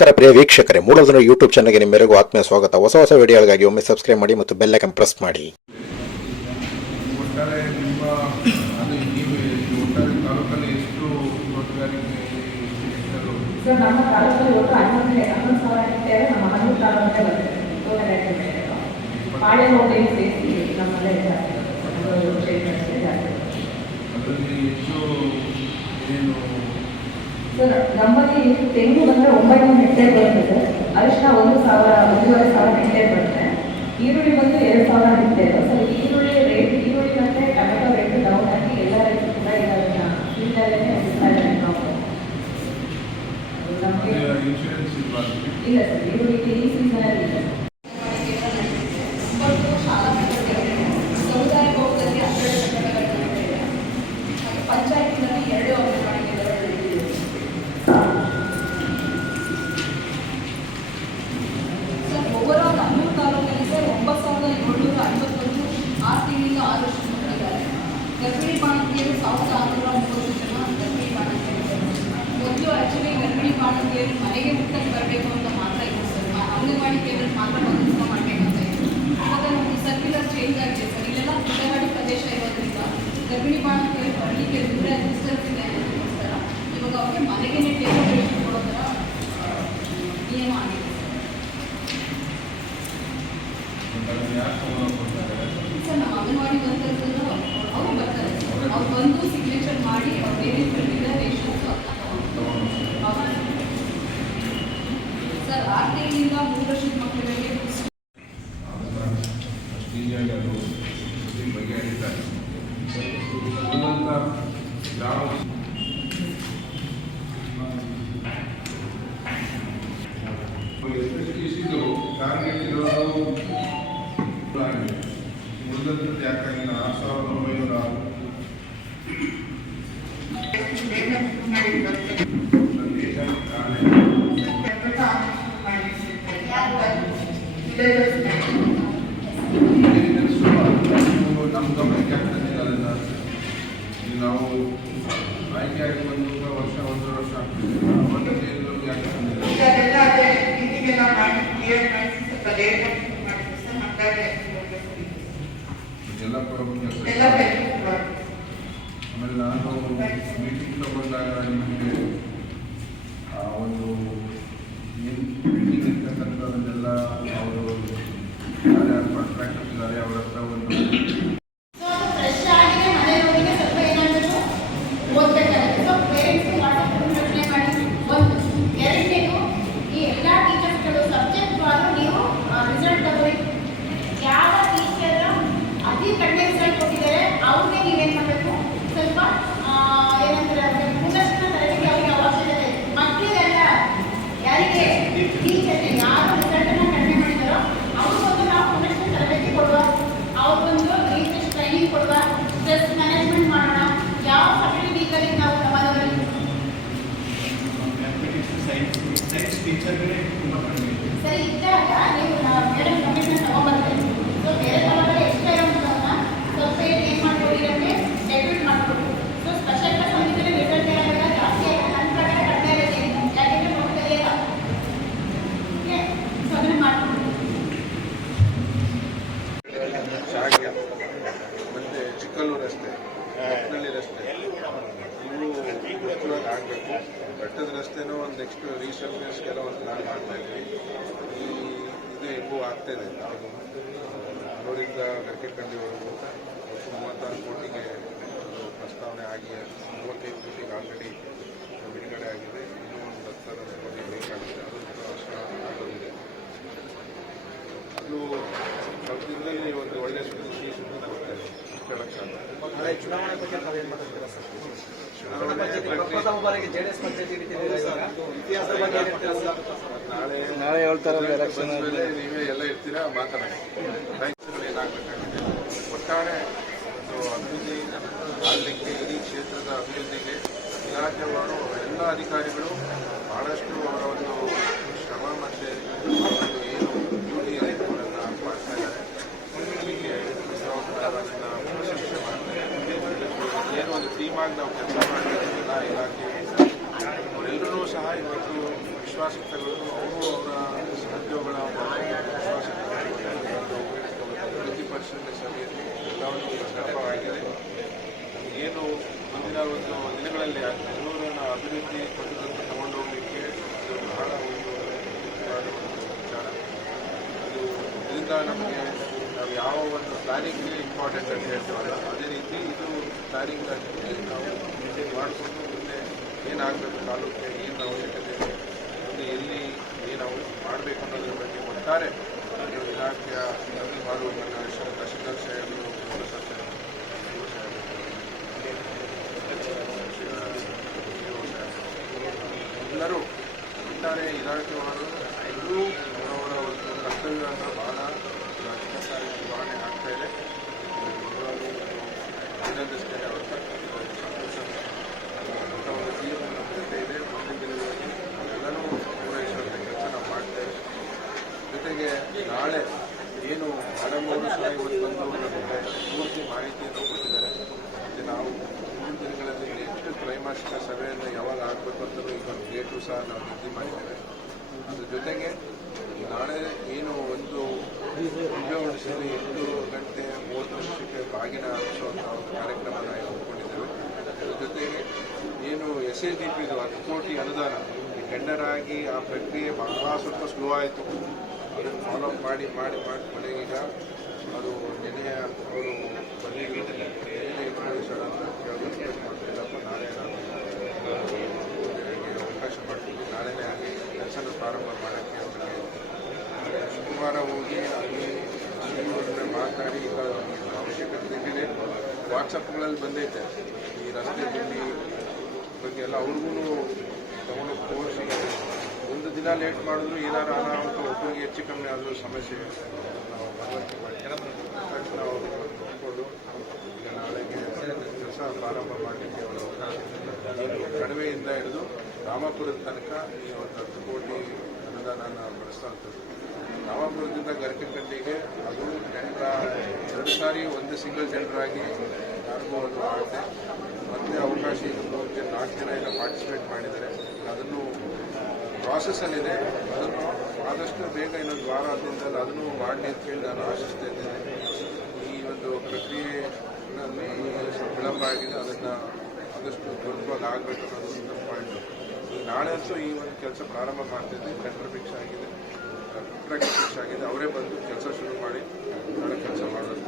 ನಮಸ್ಕಾರ ಪ್ರಿಯ ವೀಕ್ಷಕರೇ, ಮೂಲಧನ ಯೂಟ್ಯೂಬ್ ಚಾನಲ್ಗೆ ನಿಮ್ಮೆಲ್ಲರಿಗೂ ಆತ್ಮೀಯ ಸ್ವಾಗತ. ಹೊಸ ವಿಡಿಯೋಗಳಿಗಾಗಿ ಒಮ್ಮೆ ಸಬ್ಸ್ಕ್ರೈಬ್ ಮಾಡಿ ಮತ್ತು ಬೆಲ್ ಐಕಾನ್ ಪ್ರೆಸ್ ಮಾಡಿ. ನಮ್ಮ ತಾಲೂಕಲ್ಲಿ ಒಟ್ಟು 11,000 ಹೆಕ್ಟೇರ್ ನಮ್ಮ ಹಣ್ಣು ತಾಲೂಕಲ್ಲೇ ಬರ್ತದೆ. ತೋಟಗಾರಿಕೆ ಪಾಳೆ ಹೋಗಿ ಸೇರಿಸಿ ನಮ್ಮಲ್ಲೇ ಜಾಸ್ತಿ ಸರ್. ನಮ್ಮಲ್ಲಿ ತೆಂಗು ಬಂದರೆ 900 ಹೆಕ್ಟೇರ್ ಬರುತ್ತೆ ಸರ್. ಅರಿಶಿನ 1,000-1,500 ಹೆಕ್ಟೇರ್ ಬರುತ್ತೆ. ಈರುಳ್ಳಿ ಬಂದು 2,000 ಹೆಕ್ಟೇರ್ ಸರ್. ಈರುಳ್ಳಿ ಮತ್ತು ಟೊಮೆಟೊ ರೇಟ್ ಡೌನ್ ಆಗಿ ಎಲ್ಲ ರೈತರು ಕೂಡ ಇದನ್ನು ಫೀಲ್ಡಲ್ಲೇ ನಮಗೆ ಇಲ್ಲ ಸರ್. ಈರುಳ್ಳಿಗೆ ಈ ಸೀಸನಲ್ಲಿ ಇಲ್ಲ ಸರ್. ಶಾಲಾ ಸಮುದಾಯ ಭವನದಲ್ಲಿ 12 ಕಟ್ಟಡಗಳಿವೆ. ಪಂಚಾಯತಿನಲ್ಲಿ 2 ಅಂಗನವಾಡಿ ಕೇಂದ್ರಗಳಿವೆ. ಸರ್, ಓವರಾಲ್ ಹನ್ನೂರು ತಾಲೂಕಲ್ಲಿ ಸರ್ 9,751 6 ತಿಂಗಳಿಂದ 6 ವರ್ಷ ಮಕ್ಕಳಿದ್ದಾರೆ. ಗರ್ಭಿಣಿ ಬಾಣಂತಿಯರು 1,630 ಜನ ಗರ್ಭಿಣಿ ಬಾಣಂತಿಯರು. ಮೊದಲು ಆ್ಯಕ್ಚುಲಿ ಗರ್ಭಿಣಿ ಬಾಣಂತಿಯರು ಮನೆಗೆ ಮುಟ್ಟಕ್ಕೆ ಬರಬೇಕು ಅಂತ ಮಾತ್ರ ಇತ್ತು ಸರ್. ಅಂಗನವಾಡಿ ಕೇಂದ್ರಕ್ಕೆ ಮಾತ್ರ ಬಂದು ಮಾಡಬೇಕಂತ ಇತ್ತು. ಇವಾಗ ನಮಗೆ ಸರ್ಕ್ಯುಲರ್ ಚೇಂಜ್ ಆಗಿದೆ ಸರ್. ಇಲ್ಲೆಲ್ಲ ಗುಡ್ಡಗಾಡಿ ಪ್ರದೇಶ ಇರೋದ್ರಿಂದ ಗರ್ಭಿಣಿ ಬಾಣಂತಿಯರು ಬರಲಿಕ್ಕೆ ದೂರ ಡಿಸ್ಟರ್ಬ್ ಇದೆ ಅನ್ನೋದಕ್ಕೋಸ್ಕರ ಇವಾಗ ಅವ್ರಿಗೆ ಮನೆಗೇ ಟೇಬಲ್ ಕೊಡೋ ಥರ ನಿಯಮ ಆಗಿದೆ ಸರ್. ನಮ್ಮ ಅಂಗನವಾಡಿ ವರ್ಕರ್ಸ್ ಅವರು ಬರ್ತಾರೆ. ಅವ್ರು ಬಂದು ಸಿಗ್ನೇಚರ್ ಮಾಡಿ ಅವ್ರು ಏನೇನು ರೇಷನ್ಸ್ ಸರ್. 6 ತಿಂಗಳಿಂದ 3 ವರ್ಷದ ಮಕ್ಕಳಿಗೆ ಉಳಿದಂಥದ್ದು ಯಾಕಾಗಿಲ್ಲ 6,906 ನಮ್ಮ ಗಮನಕ್ಕೆ ಆಗ್ತದೆ. ಅದನ್ನ ನಾವು ಆಯ್ಕೆ ಆಗಿ ಬಂದು ಒಂದೂವರೆ ವರ್ಷ ಆಗ್ತದೆ. ಆಮೇಲೆ ನಾನು ಮೀಟಿಂಗ್ ತಗೊಂಡಾಗ ನಿಮಗೆ ಒಂದು ಏನು ಮೀಟಿಂಗ್ ಇರ್ತಕ್ಕಂಥದ್ದನ್ನೆಲ್ಲ ಅವರು ಯಾರ್ಯಾರು ಕಾಂಟ್ರಾಕ್ಟರ್ಸ್ ಇದ್ದಾರೆ ಅವರ ಹತ್ರ ಒಂದು ಸರಿ ಇದ್ದಾಗ ನೀವು ಮೇಡಮ್ ಕಮಿಷನ್ ತಗೊಂಡ್ಬರ್ತೀವಿ. ಸೊ ಬೇರೆ ತಗೊಳ್ಳಿ ಎಕ್ಸ್ಟ್ರಾ ಇರೋದನ್ನ ಸ್ವಲ್ಪ ಏನು ಮಾಡ್ಕೊಡಿ ಅಂದರೆ ಡೆಬ್ಯೂಟ್ ಮಾಡಿಕೊಡಿ. ಸೊ ಸ್ಪೆಷಲ್ ಕ್ಲಾಸ್ ಹೊಂದಿದ್ರೆ ರಿಸಲ್ಟ್ ಏನಾಗಲ್ಲ, ಜಾಸ್ತಿ ಆಗಲ್ಲ. ನನ್ನ ಪ್ರಕಾರ ಕಡಿಮೆ ಆಗುತ್ತೆ. ಯಾಕೆಂದರೆ ನೋಡ್ತಾ ಇಲ್ಲ. ಓಕೆ, ಸೊ ಅದನ್ನು ಮಾಡ್ಕೊಡಿ. ಮತ್ತು ಚಿಕ್ಕಲ್ಲೂರು ರಸ್ತೆ, ಹತ್ತನಹಳ್ಳಿ ರಸ್ತೆ ಇವು ಆಗಬೇಕು. ಬೆಟ್ಟದ ರಸ್ತೆನೂ ಒಂದು ನೆಕ್ಸ್ಟ್ ರೀಸರ್ಫೇಸ್ಗೆಲ್ಲ ಒಂದು ಪ್ಲಾನ್ ಮಾಡ್ತಾ ಇದ್ವಿ. ಇದು ಹೆಂಗೂ ಆಗ್ತಾಯಿದೆ. ನಾವು ಅವರಿಂದ ಗರ್ಕೆಕಂಡಿವರೆಗೂ 36 ಕೋಟಿಗೆ ಪ್ರಸ್ತಾವನೆ ಆಗಿ 35 ಕೋಟಿಗೆ ಆಲ್ರೆಡಿ ಬಿಡುಗಡೆ ಆಗಿದೆ. ಇನ್ನೂ ಒಂದು 10 ಕೋಟಿ ಬೇಕಾಗುತ್ತೆ. ಅದು ವರ್ಷ ಆಗೋದಿದೆ. ಅದು ಸ್ವಲ್ಪ ದಿನದಲ್ಲಿ ಒಂದು ಒಳ್ಳೆಯ ಸುದ್ದಿ ಕೊಡ್ತಾ ಇದೆ. ಚುನಾವಣೆ ಬಗ್ಗೆ ತಾವೇನು ಮಾತಾಡ್ತೀರಾ ಸರ್? ನಾಳೆ ಹೇಳ್ತಾರೆ ನೀವೇ ಎಲ್ಲ ಇರ್ತೀರಾ ಮಾತಾಡೋಣ. ರೈತರುಗಳು ಏನಾಗಬೇಕಾಗಿದೆ ಒಟ್ಟಾರೆ ಅಭಿವೃದ್ಧಿ ಆಗಲಿಕ್ಕೆ ಈ ಕ್ಷೇತ್ರದ ಅಭಿವೃದ್ಧಿಗೆ ಇಲಾಖೆಗಳು ಎಲ್ಲ ಅಧಿಕಾರಿಗಳು ಬಹಳಷ್ಟು ಅವರ ಒಂದು ಶ್ರಮ ಮತ್ತು ಏನು ಡ್ಯೂಟಿ ಅವರನ್ನು ಮಾಡ್ತಾ ಇದ್ದಾರೆ. ಶಿಕ್ಷೆ ಮಾಡ್ತಾರೆ. ಏನೋ ಒಂದು ಟೀಮಾಗಿ ನಾವು ಕೆಲಸ ಮಾಡ್ತಾ ಇದ್ದೀವಿ ಎಲ್ಲ ಇಲಾಖೆ ಅವರೆಲ್ಲರೂ ಸಹ ಇವತ್ತು ವಿಶ್ವಾಸಕ್ಕೆ ತಗೊಂಡು ಅವರು ಅವರ ಸಹೋದ್ಯೋಗಿಗಳ ಪ್ರತಿಪಕ್ಷದ ಸಭೆಯಲ್ಲಿ ಎಲ್ಲವನ್ನೂ ಪ್ರಸ್ತಾಪವಾಗಿದೆ. ಏನು ಮುಂದಿನ ಒಂದು ದಿನಗಳಲ್ಲಿ ಬೆಂಗಳೂರಿನ ಅಭಿವೃದ್ಧಿ ಪಥದತ್ತ ತಗೊಂಡೋಗಲಿಕ್ಕೆ ಅದು ಬಹಳ ಒಂದು ಮುಖ್ಯವಾದ ಒಂದು ವಿಚಾರ. ಅದು ಇದರಿಂದ ನಮಗೆ ನಾವು ಯಾವ ಒಂದು ಪ್ಲಾನಿಂಗ್ ಇಂಪಾರ್ಟೆಂಟ್ ಅಂತ ಹೇಳ್ತೀವಲ್ಲ, ಅದೇ ರೀತಿ ಇದು ಪ್ಲಾನಿಂಗ್ ನಾವು ಮೇಂಟೈನ್ ಮಾಡಿಕೊಂಡು ಮುಂದೆ ಏನಾಗಬೇಕು, ತಾಲೂಕಿಗೆ ಏನು ಅವಶ್ಯಕತೆ ಇದೆ, ಮುಂದೆ ಎಲ್ಲಿ ಏನು ಮಾಡಬೇಕು ಅನ್ನೋದ್ರ ಬಗ್ಗೆ ಒಟ್ಟಾರೆ ಇಲಾಖೆಯ ಮಾಡುವ ತಹಶೀಲ್ದಾರ್ ಸಾಹೇಬರು, ಎಲ್ಲರೂ ಒಟ್ಟಾರೆ ಇಲಾಖೆಯವರು ಎಲ್ಲರೂ ಅವರ ಒಂದು ಕರ್ತವ್ಯವನ್ನು ಬಹಳ ಅಚ್ಚುಕಟ್ಟಾಗಿ ನಿರ್ವಹಣೆ ಆಗ್ತಾ ಇದೆ. ಅಭಿನಂದಿಸ್ತೇನೆ ಅವರ ಒಂದು ತೀರ್ಪು ನಮ್ಮ ಜೊತೆ ಇದೆ. ಮುಂದಿನ ದಿನಗಳಲ್ಲಿ ಎಲ್ಲನೂ ಪೂರೈಸುವಂಥ ಕೆಲಸ ನಾವು ಮಾಡ್ತೇವೆ. ಜೊತೆಗೆ ನಾಳೆ ಏನು ಹಣಮೂರು ಸಹ ಇವತ್ತು ಬಂದು ನಮಗೆ ಪೂರ್ತಿ ಮಾಹಿತಿಯನ್ನು ಕೊಟ್ಟಿದ್ದಾರೆ. ಮತ್ತು ನಾವು ಮುಂದಿನ ದಿನಗಳಲ್ಲಿ ನೆಕ್ಸ್ಟ್ ತ್ರೈಮಾಸಿಕ ಸಭೆಯನ್ನು ಯಾವಾಗ ಆಗಬೇಕು ಅಂತಲೂ ಈಗ ಒಂದು ಡೇಟು ಸಹ ನಾವು ನಿಗದಿ ಮಾಡಿದ್ದೇವೆ. ಅದ್ರ ಜೊತೆಗೆ ನಾಳೆ ಏನು ಒಂದು ಉದ್ಯೋಗಿಸಲು 8:30 ಬಾಗಿನ ಹರಿಸುವಂಥ ಒಂದು ಕಾರ್ಯಕ್ರಮನ ಹಮ್ಮಿಕೊಂಡಿದ್ದೇವೆ. ಅದ್ರ ಜೊತೆಗೆ ಏನು SADP 10 ಕೋಟಿ ಅನುದಾನ ಟೆಂಡರ್ ಆಗಿ ಆ ಪ್ರಕ್ರಿಯೆ ಬಹಳ ಸ್ವಲ್ಪ ಸ್ಲೋ ಆಯಿತು. ಅದನ್ನು ಫಾಲೋ ಅಪ್ ಮಾಡಿ ಕೊನೆಗೀಗ ಅದು ನೆನೆಯ ಅವರು ಬಂದಿದ್ದು ಇನ್ಫಾರ್ಮೇಷನ್ ಅಂತ ಕೇಳಬೇಕು. ನಾಳೆ ನಾನು ಅವಕಾಶ ಮಾಡ್ತೀನಿ. ನಾಳೆನೇ ಆಗಿ ಕೆಲಸನ ಪ್ರಾರಂಭ ಮಾಡೋಕ್ಕೆ ಅವರಿಗೆ ಶುಕ್ರವಾರ ಹೋಗಿ ಅಲ್ಲಿ ಮಾತಾಡಿ ಈಗ ಅವಶ್ಯಕತೆ ವಾಟ್ಸಪ್ಗಳಲ್ಲಿ ಬಂದೈತೆ ಈ ರಸ್ತೆ ಗುಂಡಿ ಬಗ್ಗೆ ಎಲ್ಲ ಅವ್ರಿಗೂ ತಗೊಂಡು ತೋರಿಸಿ ಒಂದು ದಿನ ಲೇಟ್ ಮಾಡಿದ್ರು ಏನಾದ್ರು ಅನಾಹುತ ಒಬ್ಬರಿಗೆ ಹೆಚ್ಚು ಕಮ್ಮಿ ಆದರೂ ಸಮಸ್ಯೆ ನಾವು ಮನವರಿಕೆ ಮಾಡಿ ನಾವು ನೋಡಿಕೊಂಡು ಈಗ ನಾಳೆಗೆ ಕೆಲಸ ಪ್ರಾರಂಭ ಮಾಡಲಿಕ್ಕೆ ಅವರು ಕಡಿಮೆಯಿಂದ ಹಿಡಿದು ರಾಮಾಪುರದ ತನಕ ಈ ಒಂದು 10 ಕೋಟಿ ಅನುದಾನ ಬಳಸುವಂಥದ್ದು. ರಾಮಾಪುರದಿಂದ ಗರ್ಕಿಕಂಡಿಗೆ ಅದು ಟೆಂಡರ್ 2 ಸಾರಿ ಒಂದು ಸಿಂಗಲ್ ಟೆಂಡರ್ ಆಗಿ ಯಾರಿಗೂ ಅದು ಆಗುತ್ತೆ. ಮತ್ತೆ ಅವಕಾಶ ಈಗ 4 ಜನ ಎಲ್ಲ ಪಾರ್ಟಿಸಿಪೇಟ್ ಮಾಡಿದ್ದಾರೆ. ಅದನ್ನು ಪ್ರಾಸೆಸ್ಸಲ್ಲಿದೆ. ಅದನ್ನು ಆದಷ್ಟು ಬೇಗ ಇನ್ನೊಂದು ವಾರ ಹದಿನದಲ್ಲಿ ಅದನ್ನು ಮಾಡಲಿ ಅಂತ ಹೇಳಿ ನಾನು ಆಶಿಸ್ತಾ ಇದ್ದೇನೆ. ಈ ಒಂದು ಪ್ರಕ್ರಿಯೆಯಲ್ಲಿ ಸ್ವಲ್ಪ ವಿಳಂಬ ಆಗಿದೆ. ಅದನ್ನು ಆದಷ್ಟು ತ್ವರಿತವಾಗಿ ಆಗಬೇಕು ಅನ್ನೋದು ಒಂದು ಪಾಯಿಂಟ್. ನಾಳೆ ಅಂತೂ ಈ ಒಂದು ಕೆಲಸ ಪ್ರಾರಂಭ ಮಾಡ್ತಿದ್ದೆ. ಟೆಂಡರ್ ಫಿಕ್ಸ್ ಆಗಿದೆ, ಕಾಂಟ್ರಾಕ್ಟ್ ಫಿಕ್ಸ್ ಆಗಿದೆ. ಅವರೇ ಬಂದು ಕೆಲಸ ಶುರು ಮಾಡಿ ನಾಳೆ ಕೆಲಸ ಮಾಡೋದು.